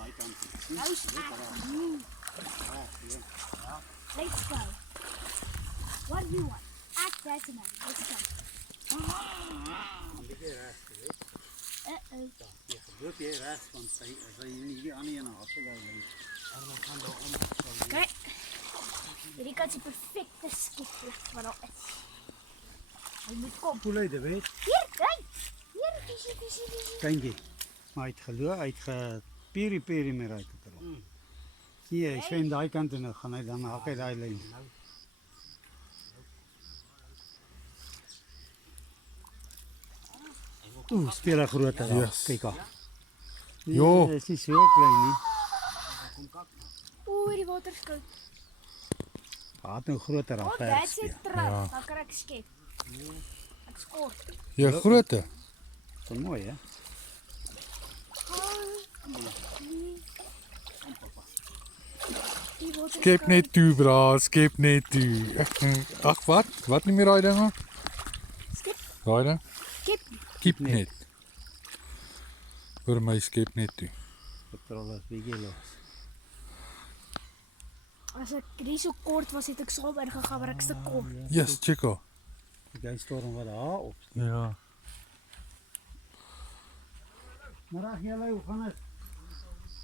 daai kant. Let's go. What do you want? Act that tonight. Let's go. Bietjie reg, weet. Uh-oh. Ja, gebeurt jy reg want sy nie die ander een af sy daar lê. En dan gaan daar om. Okay. Hierdie kant is die perfekte skipplek wat daar is. Hy moet kom. Hoe lê dit, weet? Hier, kijk. Hier, kies. Kykie. Maar hy het geloof, hy het peri meer uit te trek. Hier, hy swem daai kant en dan gaan hy dan hak hy daai lyn. Oeh, speel 'n groter. Yes. Kyk al. Jo. Dit is nie so klein nie. Oeh, die water is koud. Hy het nou groter Oh, af. that's it terug. Ja. Dan kan ek skep. Ek skor. Ja, grootte. So mooi, hè? Die water Skep net toe, bra, skep net toe. Ag, wat? Wat nie meer daai dinge? Skep. Daai ding? Skep. Keep net. Vir my skep net toe. Petrol is bietjie los. As ek nie so kort was, het ek saam ingegaan, maar ek is te kort. Yes, Chico. Die storm wat daar op. Ja. Middag julle, hoe gaan dit?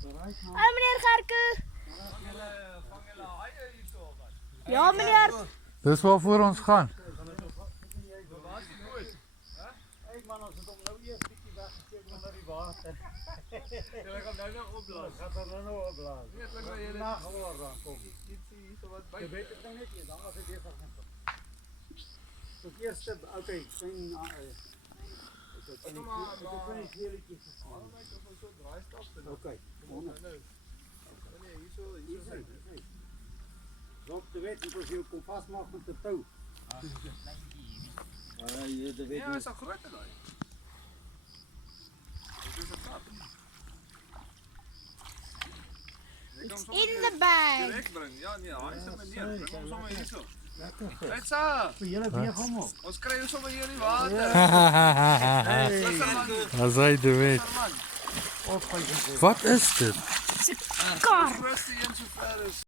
Right nou. Hallo meneer Gerke. Ja meneer. Dis waarvoor ons gaan. Hey man, ons het hom nou eers bietjie weggesteek onder die water. Jy gaan nou nog opblaas. Gaan dan nou opblaas. Nee, dit klink jy na gehoor dan kom. Ietsie hier so wat by. Jy weet dit nou net nie, dan as jy besig is. So eerste, okay, sien okay. Loop te weet, jy moet jou kom vasmaak met 'n tou. Jy weet nie. Ja, is 'n groot daai. Dit is 'n kat. It's in the bag. Direk bring. Ja, nee, hy is 'n meneer. Bring hom sommer hierso. Lekker. Dit sa. Vir julle weeg hom op. Ons kry hom sommer hier in die water. As hy dit weet. Man, Wat is dit? Kar. die grootste een so ver is.